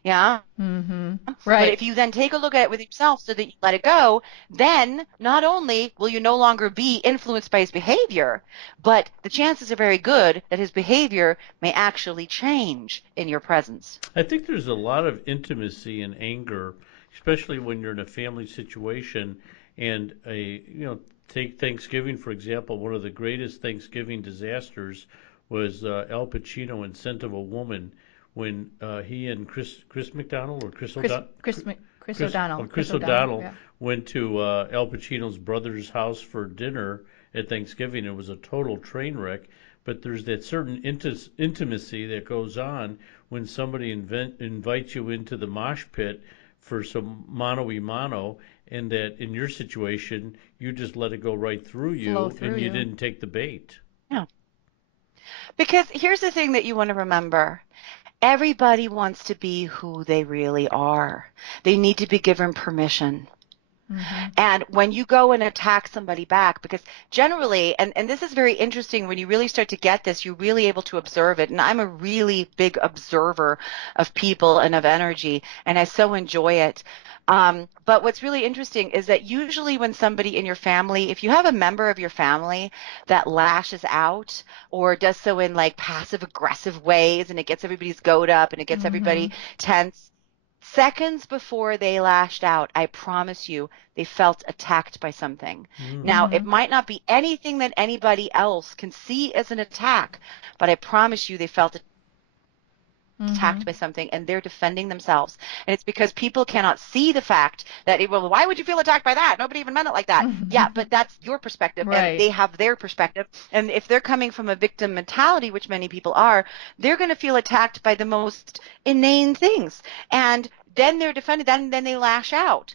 Yeah. Right. But if you then take a look at it with yourself so that you let it go, then not only will you no longer be influenced by his behavior, but the chances are very good that his behavior may actually change in your presence. I think there's a lot of intimacy in anger, especially when you're in a family situation and take Thanksgiving, for example. One of the greatest Thanksgiving disasters was Al Pacino in Scent of a Woman when he and Chris McDonald or Chris O'Donnell. Chris O'Donnell went to Al Pacino's brother's house for dinner at Thanksgiving. It was a total train wreck, but there's that certain intimacy that goes on when somebody invites you into the mosh pit for some mano y mano, and that in your situation, you just let it go right through you, and you didn't take the bait. Yeah. Because here's the thing that you want to remember. Everybody wants to be who they really are. They need to be given permission. Mm-hmm. And when you go and attack somebody back, because generally, and this is very interesting, when you really start to get this, you're really able to observe it. And I'm a really big observer of people and of energy, and I so enjoy it. But what's really interesting is that usually when somebody in your family, if you have a member of your family that lashes out or does so in like passive aggressive ways, and it gets everybody's goat up and it gets everybody tense, seconds before they lashed out, I promise you, they felt attacked by something. Now, it might not be anything that anybody else can see as an attack, but I promise you they felt attacked by something, and they're defending themselves. And it's because people cannot see the fact that, well, why would you feel attacked by that? Nobody even meant it like that. Yeah, but that's your perspective, and they have their perspective. And if they're coming from a victim mentality, which many people are, they're going to feel attacked by the most inane things. And then they're defended, then they lash out,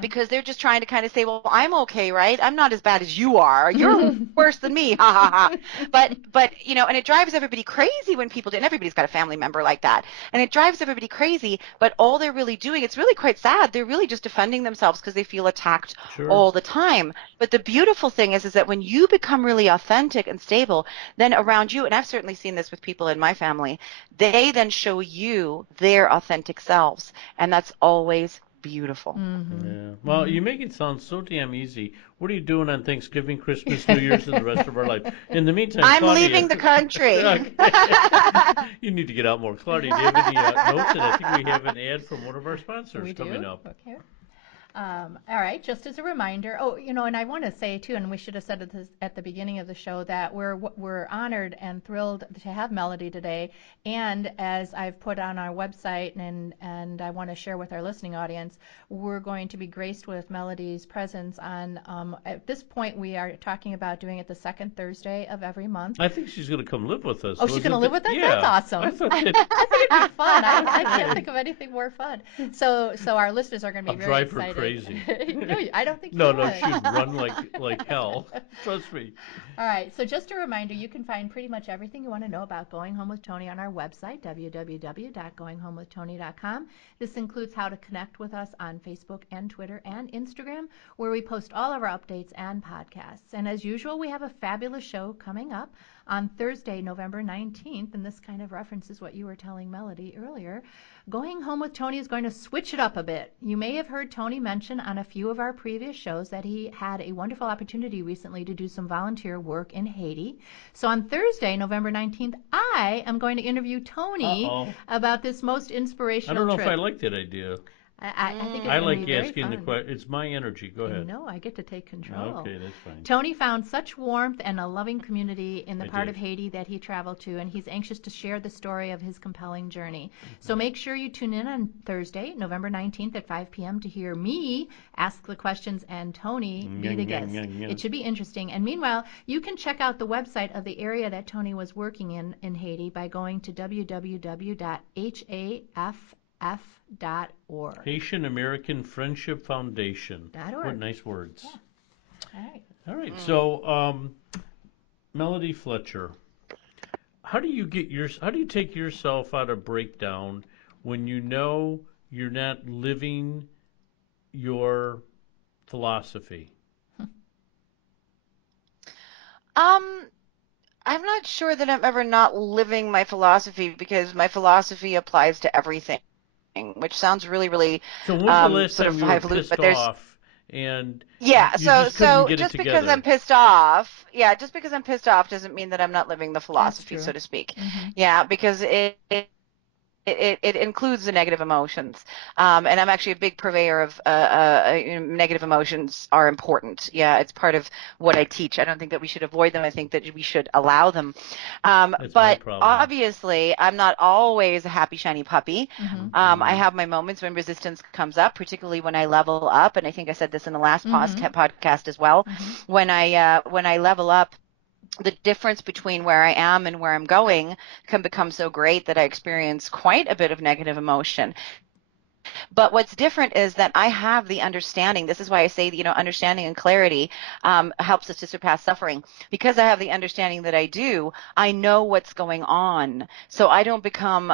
because they're just trying to kind of say, well, I'm okay, right? I'm not as bad as you are. You're worse than me. Ha ha ha. But and it drives everybody crazy when people do, and everybody's got a family member like that. And it drives everybody crazy, but all they're really doing, it's really quite sad. They're really just defending themselves because they feel attacked all the time. But the beautiful thing is that when you become really authentic and stable, then around you, and I've certainly seen this with people in my family, they then show you their authentic selves. And that's always beautiful. Yeah. Well, you make it sound so damn easy. What are you doing on Thanksgiving, Christmas, New Year's, and the rest of our life? In the meantime, I'm Claudia, leaving the country. You need to get out more. Claudia, do you have any notes? And I think we have an ad from one of our sponsors coming up. Okay. All right, just as a reminder, and I want to say too, and we should have said it at the beginning of the show, that we're honored and thrilled to have Melody today. And as I've put on our website, and I want to share with our listening audience, we're going to be graced with Melody's presence on. At this point, we are talking about doing it the second Thursday of every month. I think she's going to come live with us. Oh, she's going to live with us? Yeah. That's awesome. I think it'd be fun. I can't think of anything more fun. So our listeners are going to be very excited. Drive her crazy. No, I don't think No, she'd run like hell. Trust me. All right, so just a reminder, you can find pretty much everything you want to know about Going Home with Tony on our website, www.goinghomewithtony.com. This includes how to connect with us on Facebook and Twitter and Instagram, where we post all of our updates and podcasts. And as usual, we have a fabulous show coming up on Thursday, November 19th, and this kind of references what you were telling Melody earlier. Going Home with Tony is going to switch it up a bit. You may have heard Tony mention on a few of our previous shows that he had a wonderful opportunity recently to do some volunteer work in Haiti. So on Thursday, November 19th, I am going to interview Tony about this most inspirational trip. I don't know if I like that idea. I think it's I like be very asking fun. the question. It's my energy. Go ahead. No, I get to take control. Okay, that's fine. Tony found such warmth and a loving community in the part of Haiti that he traveled to, and he's anxious to share the story of his compelling journey. So make sure you tune in on Thursday, November 19th at 5 p.m. to hear me ask the questions and Tony be the guest. It should be interesting. And meanwhile, you can check out the website of the area that Tony was working in Haiti by going to www.haf.org. Haitian American Friendship Foundation. .org. What nice words. Yeah. All right. So, Melody Fletcher, how do you take yourself out of breakdown when you know you're not living your philosophy? I'm not sure that I'm ever not living my philosophy, because my philosophy applies to everything, which sounds really, really so when's the last time you were pissed off and just because I'm pissed off, doesn't mean that I'm not living the philosophy, so to speak. Yeah, because it it includes the negative emotions. And I'm actually a big purveyor of negative emotions are important. Yeah, it's part of what I teach. I don't think that we should avoid them. I think that we should allow them. That's my But problem. obviously, I'm not always a happy, shiny puppy. Mm-hmm. I have my moments when resistance comes up, particularly when I level up. And I think I said this in the last Mm-hmm. podcast as well. Mm-hmm. When I level up, the difference between where I am and where I'm going can become so great that I experience quite a bit of negative emotion. But what's different is that I have the understanding. This is why I say that, understanding and clarity helps us to surpass suffering. Because I have the understanding that I do, I know what's going on. So I don't become,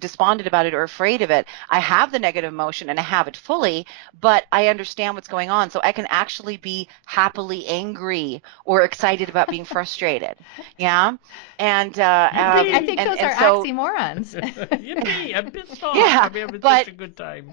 despondent about it or afraid of it. I have the negative emotion and I have it fully, but I understand what's going on. So I can actually be happily angry or excited about being frustrated. Yeah. And, I think Yippee! those are so, oxymorons. Yippee! I'm pissed off. yeah, I'm having such but a good time.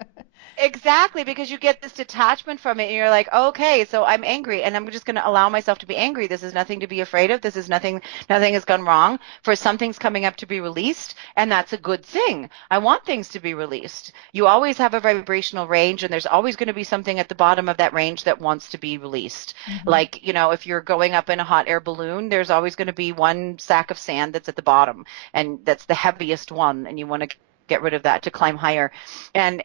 exactly, because you get this detachment from it and you're like, okay, so I'm angry and I'm just going to allow myself to be angry. This is nothing to be afraid of. This is nothing has gone wrong. For something's coming up to be released, and that's a good thing. I want things to be released. You always have a vibrational range, and there's always going to be something at the bottom of that range that wants to be released. Mm-hmm. Like, if you're going up in a hot air balloon, there's always going to be one sack of sand that's at the bottom, and that's the heaviest one, and you want to get rid of that to climb higher. And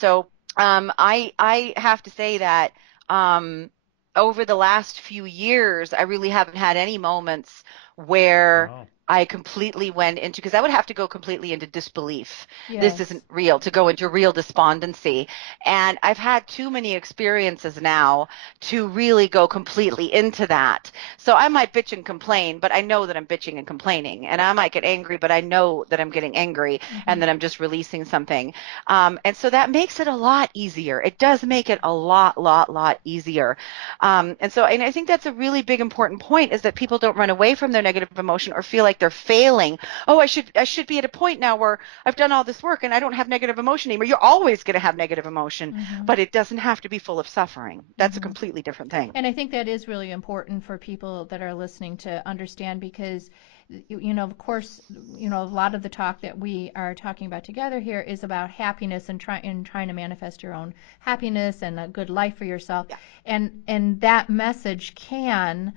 so I have to say that um, over the last few years, I really haven't had any moments where Wow. I completely went into, because I would have to go completely into disbelief. This isn't Yes. real, to go into real despondency. And I've had too many experiences now to really go completely into that. So I might bitch and complain, but I know that I'm bitching and complaining. And I might get angry, but I know that I'm getting angry Mm-hmm. and that I'm just releasing something. And so that makes it a lot easier. It does make it a lot easier. And I think that's a really big important point, is that people don't run away from their negative emotion or feel like they're failing. Oh, I should be at a point now where I've done all this work and I don't have negative emotion anymore. You're always going to have negative emotion, Mm-hmm. but it doesn't have to be full of suffering. That's a Mm-hmm. completely different thing. And I think that is really important for people that are listening to understand, because, of course, a lot of the talk that we are talking about together here is about happiness and trying to manifest your own happiness and a good life for yourself. Yeah. And that message can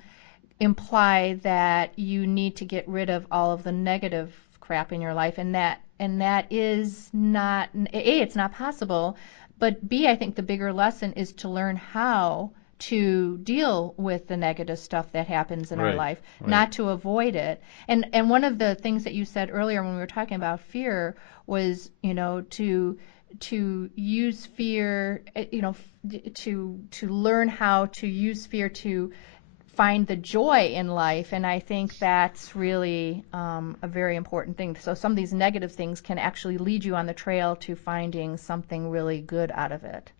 imply that you need to get rid of all of the negative crap in your life, and that is not, A, it's not possible, but B, I think the bigger lesson is to learn how to deal with the negative stuff that happens in our Right. life, Right. not to avoid it. And one of the things that you said earlier when we were talking about fear was, to use fear, to learn how to use fear to find the joy in life. And I think that's really a very important thing. So some of these negative things can actually lead you on the trail to finding something really good out of it.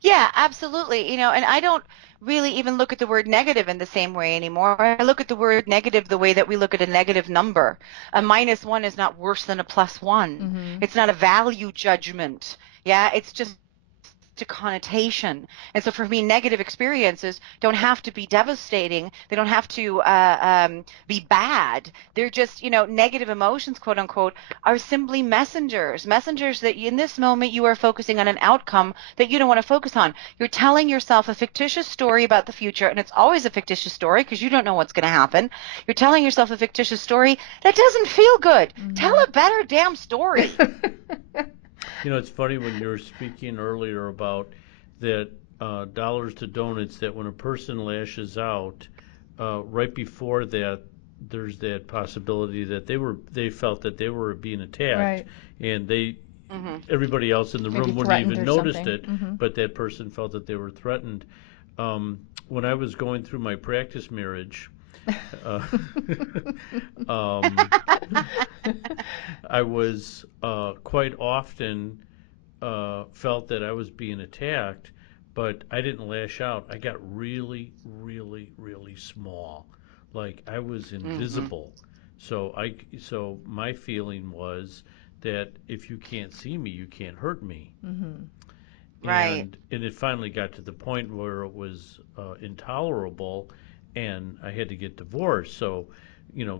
Yeah, absolutely. And I don't really even look at the word negative in the same way anymore. I look at the word negative the way that we look at a negative number. A -1 is not worse than a +1. Mm-hmm. It's not a value judgment. Yeah, it's just a connotation. And so for me, negative experiences don't have to be devastating. They don't have to be bad. They're just, negative emotions, quote unquote, are simply messengers that in this moment you are focusing on an outcome that you don't want to focus on. You're telling yourself a fictitious story about the future, and it's always a fictitious story because you don't know what's going to happen. You're telling yourself a fictitious story that doesn't feel good. Tell Mm-hmm. a better damn story. It's funny when you were speaking earlier about that dollars to donuts, that when a person lashes out, right before that, there's that possibility that they felt that they were being attacked, Right. and Hmm. everybody else in the Maybe room wouldn't threatened even or noticed something. it, Mm-hmm. but that person felt that they were threatened. When I was going through my practice marriage, uh, um, I was quite often felt that I was being attacked, but I didn't lash out. I got really, really, really small, like I was Hmm. invisible. So my feeling was that if you can't see me, you can't hurt me. Mm-hmm. Right. And it finally got to the point where it was intolerable, and I had to get divorced. So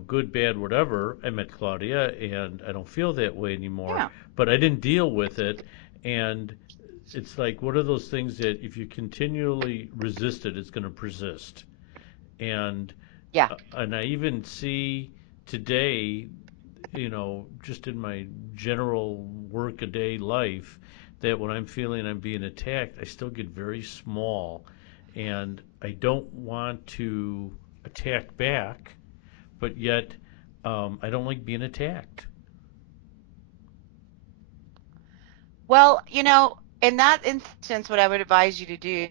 good, bad, whatever. I met Claudia, and I don't feel that way anymore. Yeah. But I didn't deal with it, and it's like one of those things that if you continually resist it, it's going to persist. And Yeah. and I even see today, just in my general work-a-day life, that when I'm feeling I'm being attacked, I still get very small, and I don't want to attack back, but yet I don't like being attacked. Well, in that instance, what I would advise you to do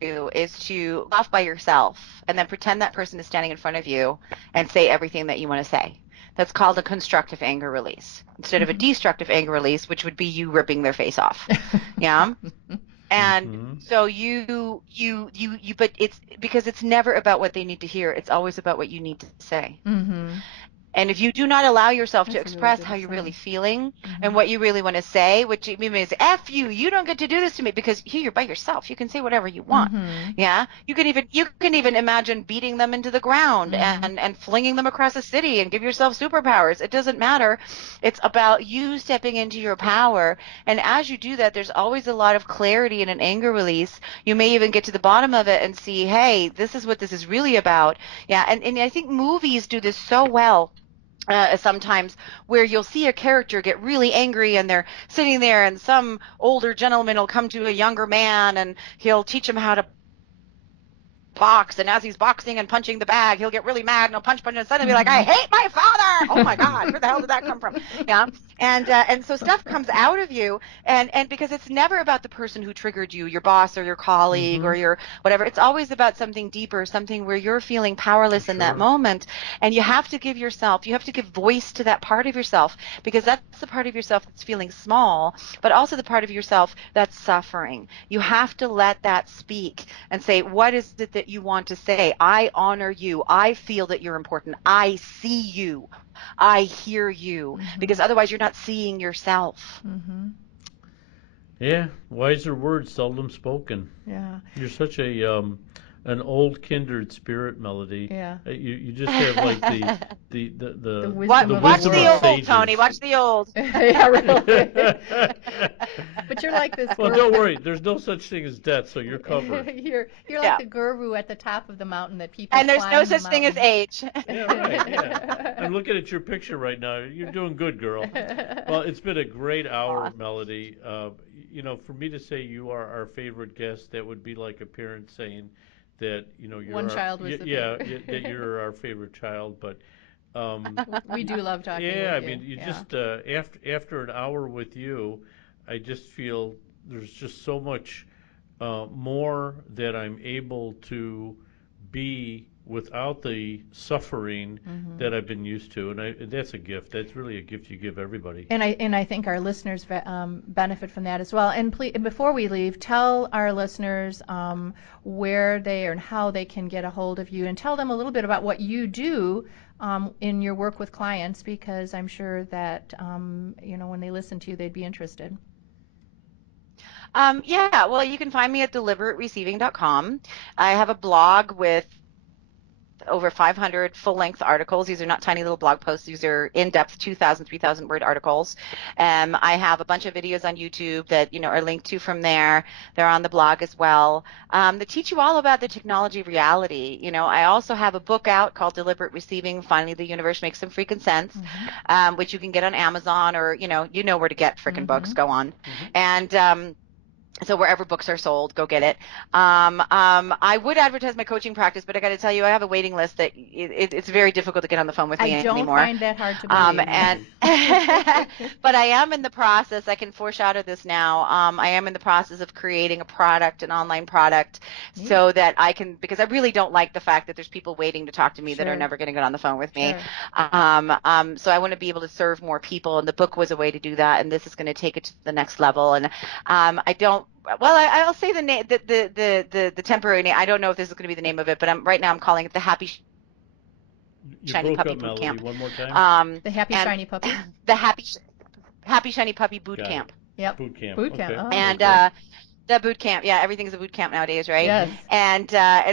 is to laugh by yourself and then pretend that person is standing in front of you and say everything that you want to say. That's called a constructive anger release instead of a destructive anger release, which would be you ripping their face off. Yeah. And so but it's because it's never about what they need to hear. It's always about what you need to say. And if you do not allow yourself to express how you're really feeling and what you really want to say, which means F you don't get to do this to me, because here you're by yourself. You can say whatever you want. Yeah. You can even imagine beating them into the ground and flinging them across a city and give yourself superpowers. It doesn't matter. It's about you stepping into your power. And as you do that, there's always a lot of clarity in an anger release. You may even get to the bottom of it and see, hey, this is what this is really about. Yeah. And I think movies do this so well. Sometimes where you'll see a character get really angry and they're sitting there and some older gentleman will come to a younger man and he'll teach him how to box, and as he's boxing and punching the bag, he'll get really mad and he'll punch and suddenly be like, I hate my father. Oh my God, where the hell did that come from? Yeah. And so stuff comes out of you, and because it's never about the person who triggered you, your boss or your colleague or your whatever. It's always about something deeper, something where you're feeling powerless in that moment, and you have to give voice to that part of yourself, because that's the part of yourself that's feeling small, but also the part of yourself that's suffering. You have to let that speak and say, what is it that you want to say? I honor you. I feel that you're important. I see you. I hear you. Because otherwise you're not seeing yourself. Yeah, wiser words seldom spoken. Yeah. You're such an old kindred spirit, Melody. Yeah. You just have like the wisdom of Watch the old, sages. Tony. Watch the old. Yeah, really. But you're like this Well, guru. don't worry. There's no such thing as death, so you're covered. You're like the guru at the top of the mountain that people And there's climb no the such thing as mountain. age. Yeah, right. Yeah. I'm looking at your picture right now. You're doing good, girl. Well, it's been a great hour, Melody. For me to say you are our favorite guest, that would be like a parent saying that you're One child was the favorite. that you're our favorite child. But we do love talking with you. I mean, you just after an hour with you, I just feel there's just so much more that I'm able to be without the suffering that I've been used to, and that's a gift. That's really a gift you give everybody. And I think our listeners benefit from that as well. And please, before we leave, tell our listeners where they and how they can get a hold of you, and tell them a little bit about what you do in your work with clients, because I'm sure that when they listen to you, they'd be interested. Well, you can find me at deliberatereceiving.com. I have a blog with over 500 full-length articles. These are not tiny little blog posts. These are in-depth 2,000, 3,000 word articles. I have a bunch of videos on YouTube that are linked to from there. They're on the blog as well. That teach you all about the technology of reality. I also have a book out called Deliberate Receiving. Finally, the universe makes some freaking sense, which you can get on Amazon, or you know where to get frickin' books. Go on. And so wherever books are sold, go get it. I would advertise my coaching practice, but I got to tell you, I have a waiting list that it's very difficult to get on the phone with me anymore. I don't find that hard to believe. But I am in the process. I can foreshadow this now. I am in the process of creating an online product, so that I can, because I really don't like the fact that there's people waiting to talk to me that are never going to get on the phone with me. So I want to be able to serve more people, and the book was a way to do that, and this is going to take it to the next level. And I'll say the name, the temporary name. I don't know if this is going to be the name of it, but right now I'm calling it the Happy Shiny Puppy Boot Camp. One more time. The Happy Shiny Puppy. The Happy Shiny Puppy Boot Camp. Yep. Boot camp. Boot camp. Okay. Oh. And The boot camp, yeah, everything's a boot camp nowadays, right? Yes. And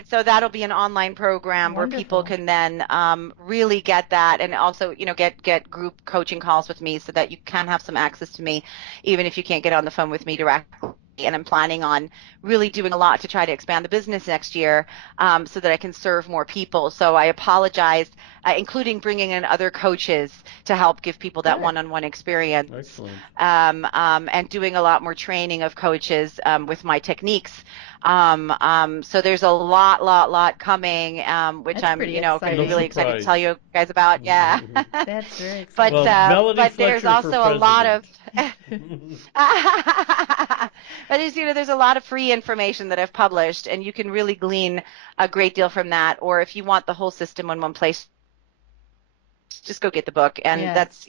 so that'll be an online program where people Wonderful. can then really get that, and also, get group coaching calls with me so that you can have some access to me, even if you can't get on the phone with me directly. And I'm planning on really doing a lot to try to expand the business next year, so that I can serve more people. So I apologize, including bringing in other coaches to help give people that Good. one-on-one experience. Excellent. And doing a lot more training of coaches with my techniques. So there's a lot coming, which That's I'm, pretty going to be exciting. really excited to surprise. tell you guys about. Yeah. That's very But exciting. Well, Melody but there's Fletcher for also a lot president. of but there's a lot of free information that I've published, and you can really glean a great deal from that. Or if you want the whole system in one place, just go get the book. And Yes. that's,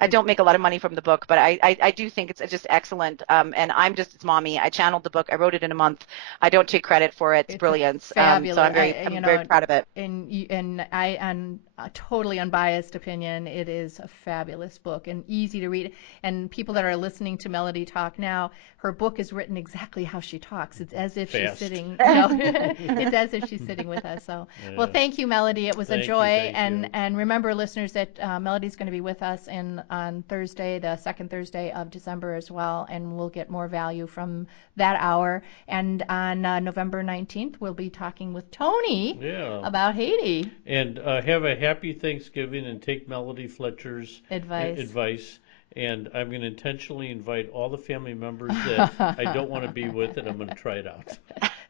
I don't make a lot of money from the book, but I do think it's just excellent. And I'm just its mommy. I channeled the book. I wrote it in a month. I don't take credit for its brilliance. Fabulous. So I'm very proud of it. And I, on a totally unbiased opinion, it is a fabulous book and easy to read. And people that are listening to Melody talk now, her book is written exactly how she talks. It's as if she's Fast. sitting, it's as if she's sitting with us. So, well, Yeah. thank you, Melody. It was a Thank you, joy. thank you. And remember, listeners, that Melody's going to be with us on Thursday, the second Thursday of December as well, and we'll get more value from that hour. And on November 19th, we'll be talking with Tony Yeah. about Haiti. And have a happy Thanksgiving and take Melody Fletcher's Advice. And I'm going to intentionally invite all the family members that I don't want to be with, and I'm going to try it out.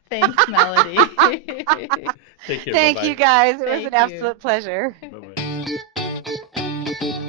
Thanks, Melody. Take care. Thank Bye-bye. you, guys. It was Thank an you. absolute pleasure. Bye-bye.